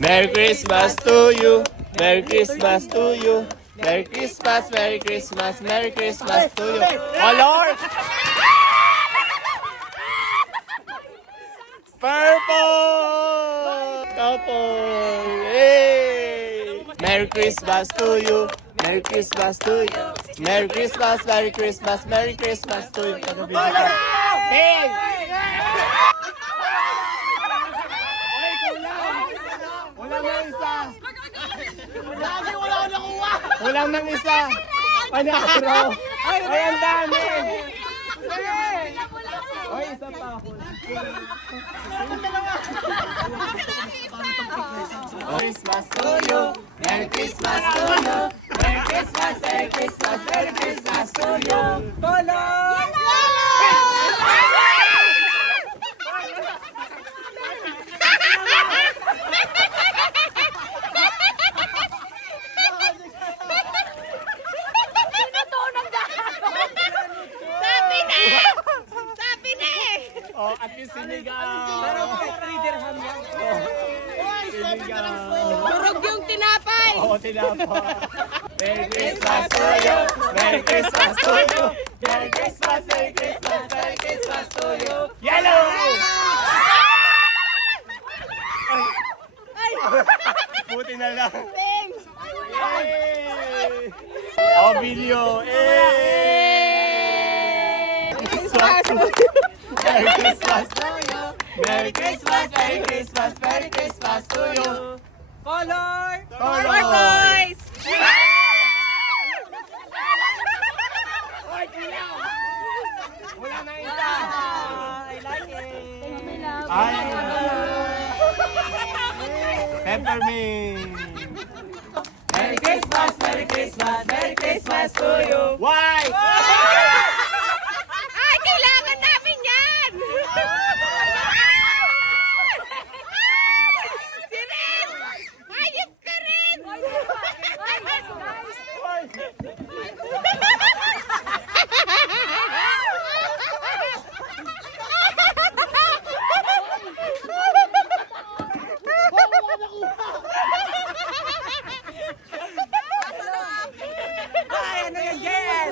Merry Christmas to you. Merry Christmas to you. Merry Christmas, Merry Christmas, Merry Christmas to you. Oh Lord! Purple! Couple! Yay! Merry Christmas to you. Merry Christmas to you. Merry Christmas, Merry Christmas, Merry Christmas to you. Hey! Walang nang isa. Lagi wala ko nakuha. Walang nang isa. Panaro. Ay, ang dami. Ay, isa pa ako. Christmas to you. Merry Christmas to you. Merry Christmas, Merry Christmas, Merry Christmas to you. Color! Oh, at least sinigaw. Pero 3 dirham yan. Sinigaw. Durog yung tinapay. Oo, tinapay. Merry Christmas to you. Merry Christmas to you. Merry Christmas, Merry Christmas, Merry Christmas to you. Yellow! Ay! Buti na lang. Thanks. Yay! Oh, video. Yay! Merry Christmas to you. Merry Christmas, Merry Christmas, Merry Christmas to you. Color. Color. Boys. Wala na isa. I like it. Ay. Peppermint. Merry Christmas, Merry Christmas, Merry Christmas to you. Why? Ay, kailangan namin yan. Si Ren. Ayos ka rin. Ay, ano yan, Jen?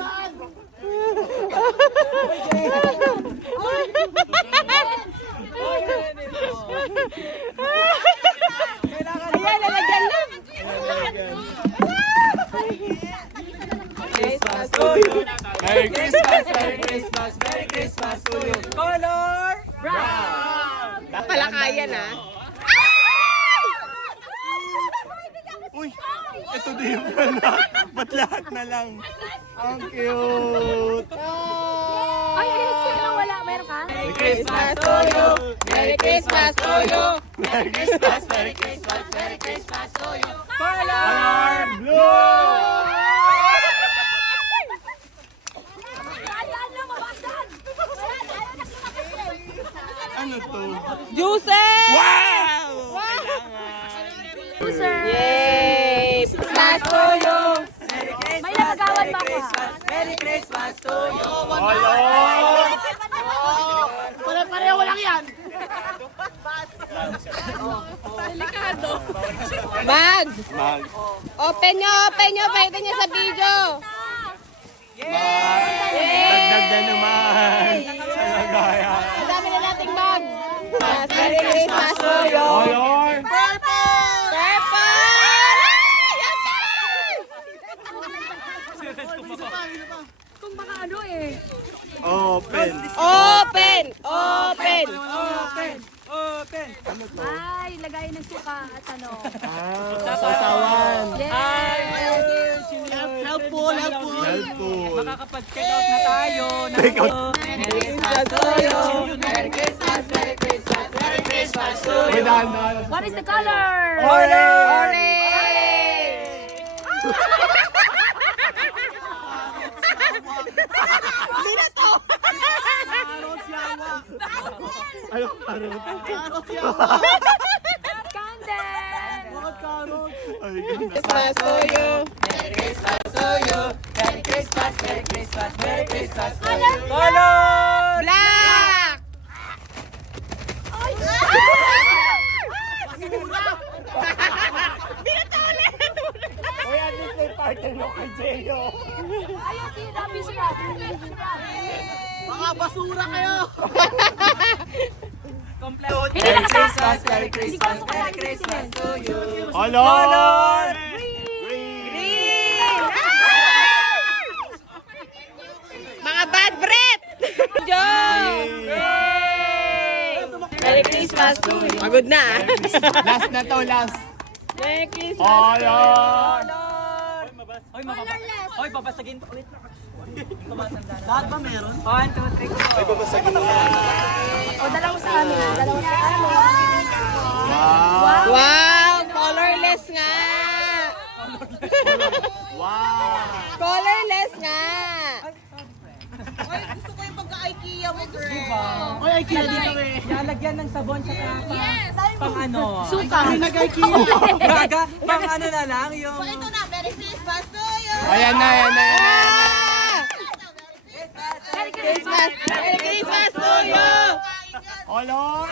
Ayan, lalagyan lang. Christmas to you. Merry Christmas, Merry Christmas, Merry Christmas to you. Color. Brown. Palakayan, ah. Uy, ito din pala. Ba't lahat na lang? Ang cute. Ay, ayun sila wala. Meron ka? Merry Christmas to you. Merry Christmas to you. Merry Christmas, Merry Christmas, Merry Christmas to you. Color. Blue! Ayan lang, mawasan! Ano to? Juices. Wow! Kailangan. User! Yay! Christmas to you. May nagagawan ba ako? Merry Christmas to you. Hello! Pareho walang yan. Mag. Mag. Open nyo. Pakita nyo sa video. Dagdag na naman. Sa lagayan. Ang dami na nating bag. Merry Christmas to you. Color. Purple! Purple! Kung baka ano eh. Open. Open! Ay, lagayin ng suka at ano. Sasawan. Yes! Helpful. Helpful. Makakapag-check out na tayo. Take out. Merry Christmas to you. Merry Christmas, Merry Christmas, Merry Christmas to Uy, you. dahan-dahan. What is the color? Orange! Hindi na to! Ano? Ano? Candle! Ay, ganda. Christmas to you. Merry Christmas to you. Merry Christmas, Merry Christmas, Merry Christmas to you. Color! Black! Ay! Ayun, si Robby si Robby. Mga basura kayo! Merry Christmas, Merry Christmas, Merry Christmas to you. Color! Green! Mga bad breath! Joke! Merry Christmas to you. Pagod na. Last na to, last. Merry Christmas. Color! Hoy, mababasagin. Hoy, babasagin. Wait lang. Lahat ba meron? 1, 2, 3, go. O, dala mo sa amin. Dala mo sa amin. Wow! Wow! Colorless nga! Wow! Colorless nga! Hoy, IKEA dito eh. Lalagyan ng sabon sa Yes! pang ano. Suka. Gaga, pang ano na lang yung... Ayan na, ayan na, ayan na. Merry Christmas! Merry Christmas to you! Color!